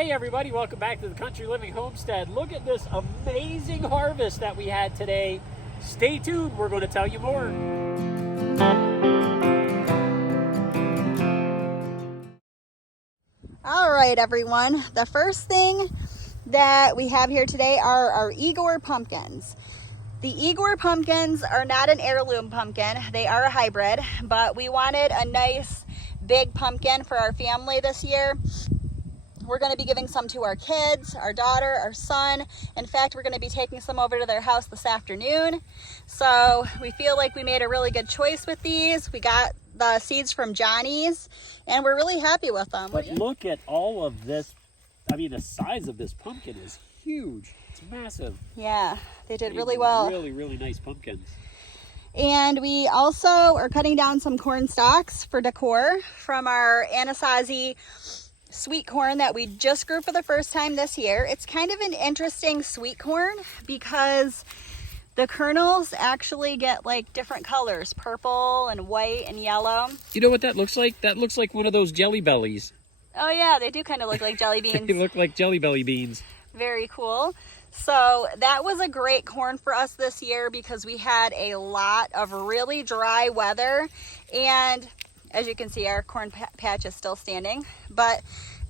Hey everybody, welcome back to the Country Living Homestead. Look at this amazing harvest that we had today. Stay tuned, we're going to tell you more. All right, everyone. The first thing that we have here today are our Igor Pumpkins. The Igor Pumpkins are not an heirloom pumpkin. They are a hybrid, but we wanted a nice big pumpkin for our family this year. We're going to be giving some to our kids, our daughter, our son. In fact, we're going to be taking some over to their house this afternoon. So we feel like we made a really good choice with these. We got the seeds from Johnny's and we're really happy with them. But look at all of this. I mean, the size of this pumpkin is huge. It's massive. Yeah, they did really well. Really nice pumpkins. And we also are cutting down some corn stalks for decor from our Anasazi sweet corn that we just grew for the first time this year. It's kind of an interesting sweet corn because the kernels actually get like different colors, purple and white and yellow. You know what that looks like? That looks like one of those Jelly Bellies. Oh yeah, they do kind of look like jelly beans. They look like Jelly Belly beans. Very cool. So that was a great corn for us this year because we had a lot of really dry weather, and as you can see, our corn patch is still standing, but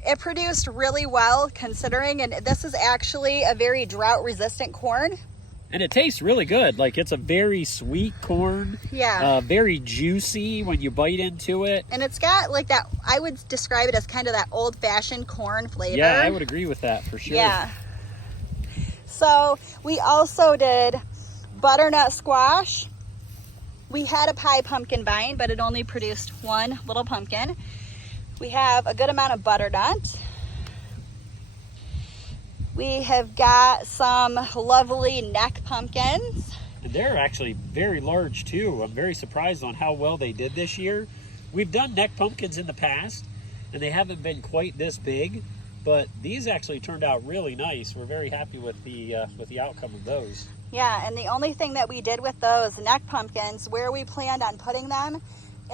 it produced really well considering, and this is actually a very drought resistant corn. And it tastes really good. Like, it's a very sweet corn. Yeah. Very juicy when you bite into it. And it's got like that, I would describe it as kind of that old fashioned corn flavor. Yeah, I would agree with that for sure. Yeah. So we also did butternut squash. We had a pie pumpkin vine, but it only produced one little pumpkin. We have a good amount of butternut. We have got some lovely neck pumpkins. And they're actually very large too. I'm very surprised on how well they did this year. We've done neck pumpkins in the past, and they haven't been quite this big, but these actually turned out really nice. We're very happy with the outcome of those. Yeah, and the only thing that we did with those neck pumpkins, where we planned on putting them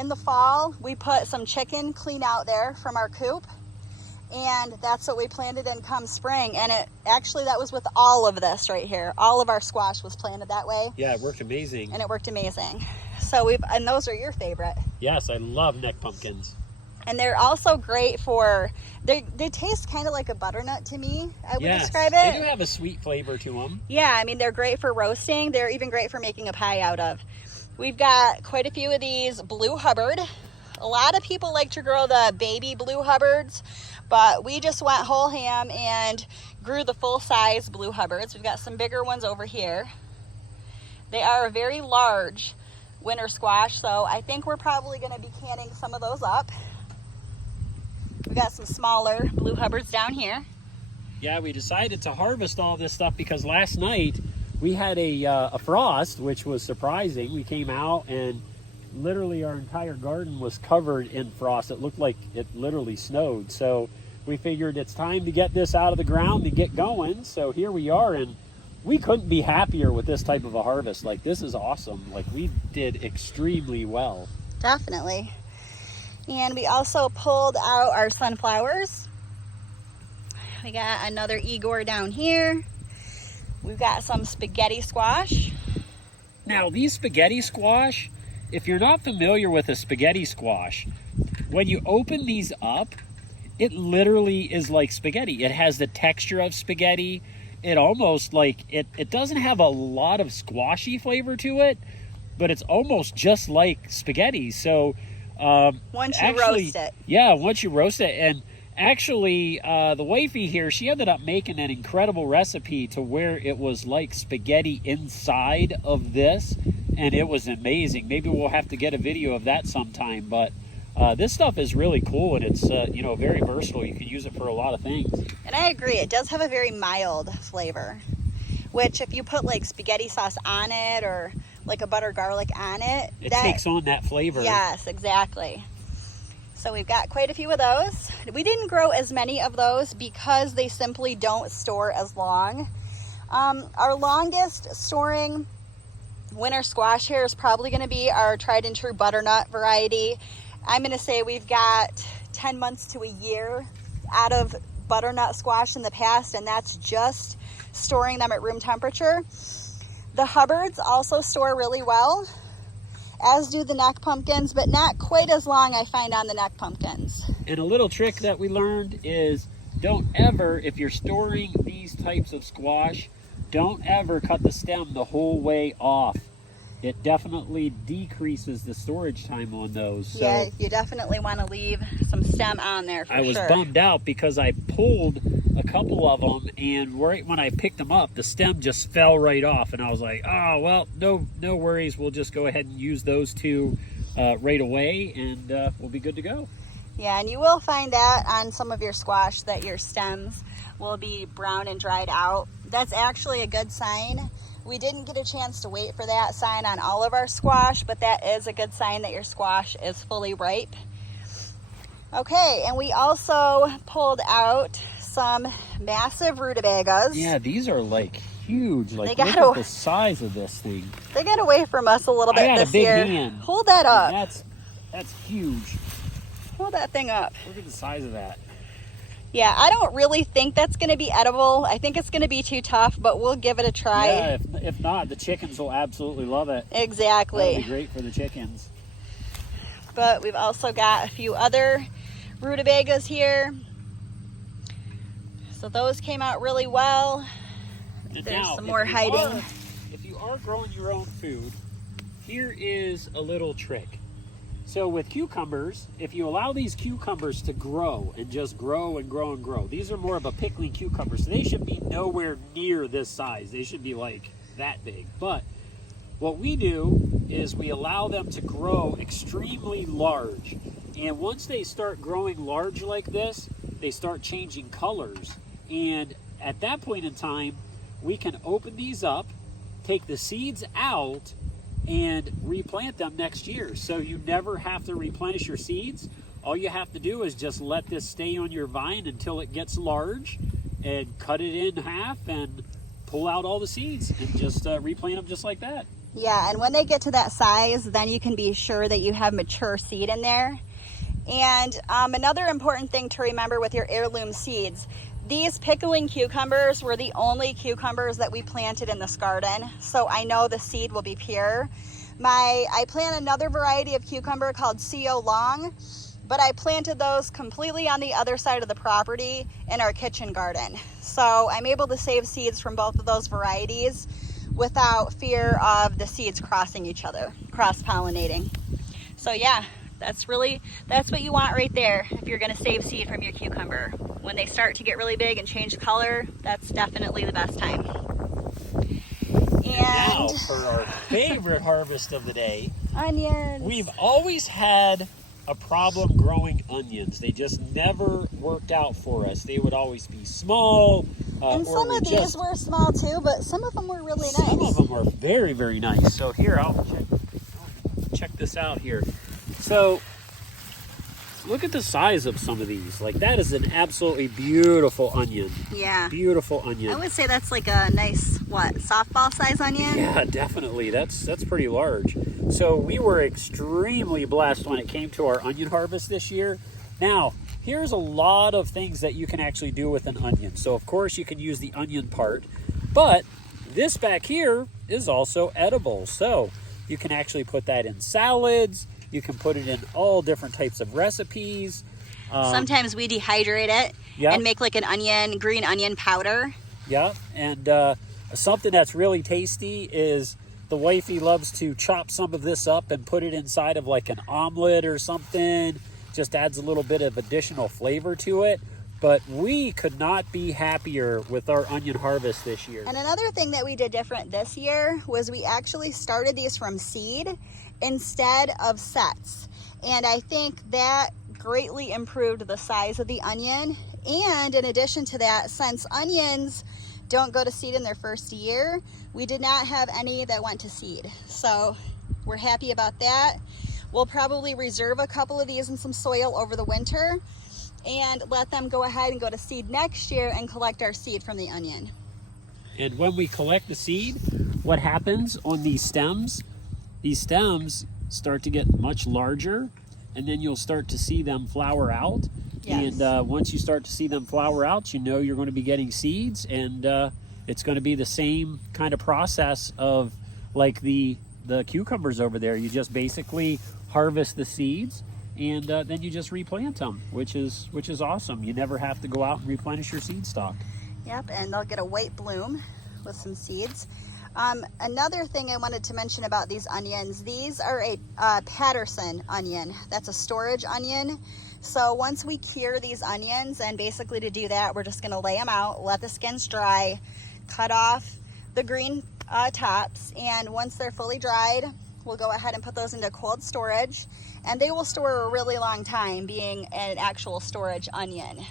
in the fall, we put some chicken clean out there from our coop, and that's what we planted in come spring. And it actually, that was with all of this right here. All of our squash was planted that way. Yeah, it worked amazing. And it worked amazing. So and those are your favorite. Yes, I love neck pumpkins. And they're also great for, they taste kind of like a butternut to me, I would describe it. They do have a sweet flavor to them. Yeah, I mean, they're great for roasting. They're even great for making a pie out of. We've got quite a few of these blue Hubbard. A lot of people like to grow the baby blue Hubbards, but we just went whole ham and grew the full-size blue Hubbards. We've got some bigger ones over here. They are a very large winter squash, so I think we're probably going to be canning some of those up. We got some smaller blue Hubbards down here. Yeah, we decided to harvest all this stuff because last night we had a frost, which was surprising. We came out and literally our entire garden was covered in frost. It looked like it literally snowed. So we figured it's time to get this out of the ground and get going. So here we are, and we couldn't be happier with this type of a harvest. Like, this is awesome. Like, we did extremely well. Definitely. And we also pulled out our sunflowers. We got another Igor down here. We've got some spaghetti squash. Now, these spaghetti squash, if you're not familiar with a spaghetti squash, when you open these up, it literally is like spaghetti. It has the texture of spaghetti. It almost like, it doesn't have a lot of squashy flavor to it, but it's almost just like spaghetti. So, once you roast it. Yeah, once you roast it. And actually, the wifey here, she ended up making an incredible recipe to where it was like spaghetti inside of this, and it was amazing. Maybe we'll have to get a video of that sometime, but this stuff is really cool, and it's very versatile. You can use it for a lot of things. And I agree, it does have a very mild flavor, which if you put like spaghetti sauce on it or like a butter garlic on it, it takes on that flavor. Yes, exactly. So we've got quite a few of those. We didn't grow as many of those because they simply don't store as long. Our longest storing winter squash here is probably going to be our tried and true butternut variety. I'm going to say we've got 10 months to a year out of butternut squash in the past, and that's just storing them at room temperature. The Hubbards also store really well, as do the neck pumpkins, but not quite as long, I find, on the neck pumpkins. And a little trick that we learned is don't ever, if you're storing these types of squash, don't ever cut the stem the whole way off. It definitely decreases the storage time on those. So yeah, you definitely want to leave some stem on there for sure. I was bummed out because I pulled a couple of them, and right when I picked them up, the stem just fell right off, and I was like, oh, well, no worries. We'll just go ahead and use those two right away, and we'll be good to go. Yeah, and you will find that on some of your squash that your stems will be brown and dried out. That's actually a good sign. We didn't get a chance to wait for that sign on all of our squash, but that is a good sign that your squash is fully ripe. Okay, and we also pulled out some massive rutabagas. Yeah, these are like huge. Like, look at the size of this thing. They got away from us a little bit this year. I got a big hand. Hold that up. That's huge. Hold that thing up. Look at the size of that. Yeah, I don't really think that's going to be edible. I think it's going to be too tough, but we'll give it a try. Yeah, if not, the chickens will absolutely love it. Exactly. That'll be great for the chickens. But we've also got a few other rutabagas here. So those came out really well. There's some more hiding. If you are growing your own food, here is a little trick. So with cucumbers, if you allow these cucumbers to grow and just grow and grow and grow, these are more of a pickling cucumber, so they should be nowhere near this size. They should be like that big. But what we do is we allow them to grow extremely large. And once they start growing large like this, they start changing colors. And at that point in time, we can open these up, take the seeds out, and replant them next year. So you never have to replenish your seeds. All you have to do is just let this stay on your vine until it gets large, and cut it in half and pull out all the seeds and just replant them just like that. Yeah, and when they get to that size, then you can be sure that you have mature seed in there. And another important thing to remember with your heirloom seeds, these pickling cucumbers were the only cucumbers that we planted in this garden, so I know the seed will be pure. I plant another variety of cucumber called CO Long, but I planted those completely on the other side of the property in our kitchen garden. So I'm able to save seeds from both of those varieties without fear of the seeds crossing each other, cross-pollinating. So yeah, that's what you want right there if you're gonna save seed from your cucumber. When they start to get really big and change color, that's definitely the best time. And now for our favorite harvest of the day. Onions. We've always had a problem growing onions. They just never worked out for us. They would always be small. And some of these were small too, but some of them were really nice. Some of them were very, very nice. So here, I'll check this out here. So look at the size of some of these. Like, that is an absolutely beautiful onion. Yeah. Beautiful onion. I would say that's like a nice, softball size onion? Yeah, definitely. That's pretty large. So we were extremely blessed when it came to our onion harvest this year. Now, here's a lot of things that you can actually do with an onion. So of course you can use the onion part, but this back here is also edible. So you can actually put that in salads. You can put it in all different types of recipes. Sometimes we dehydrate it and make like an green onion powder. Yeah, and something that's really tasty is the wifey loves to chop some of this up and put it inside of like an omelet or something. Just adds a little bit of additional flavor to it. But we could not be happier with our onion harvest this year. And another thing that we did different this year was we actually started these from seed instead of sets. And I think that greatly improved the size of the onion. And in addition to that, since onions don't go to seed in their first year, we did not have any that went to seed. So we're happy about that. We'll probably reserve a couple of these in some soil over the winter and let them go ahead and go to seed next year and collect our seed from the onion. And when we collect the seed, what happens on these stems? These stems start to get much larger, and then you'll start to see them flower out. Yes. And once you start to see them flower out, you know you're going to be getting seeds, and it's going to be the same kind of process of like the cucumbers over there. You just basically harvest the seeds, and then you just replant them, which is awesome. You never have to go out and replenish your seed stock. Yep, and they'll get a white bloom with some seeds. Another thing I wanted to mention about these onions, these are a Patterson onion. That's a storage onion. So once we cure these onions, and basically to do that, we're just gonna lay them out, let the skins dry, cut off the green tops, and once they're fully dried, we'll go ahead and put those into cold storage, and they will store a really long time, being an actual storage onion.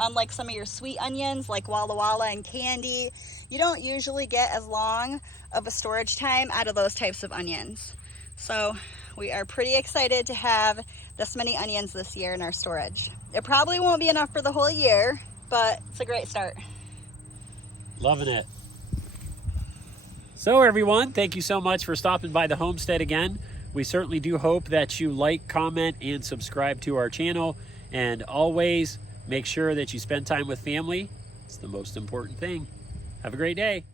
Unlike some of your sweet onions like Walla Walla and Candy, you don't usually get as long of a storage time out of those types of onions. So we are pretty excited to have this many onions this year in our storage. It probably won't be enough for the whole year, but it's a great start. Loving it. So everyone, thank you so much for stopping by the homestead again. We certainly do hope that you like, comment, and subscribe to our channel. And always make sure that you spend time with family. It's the most important thing. Have a great day.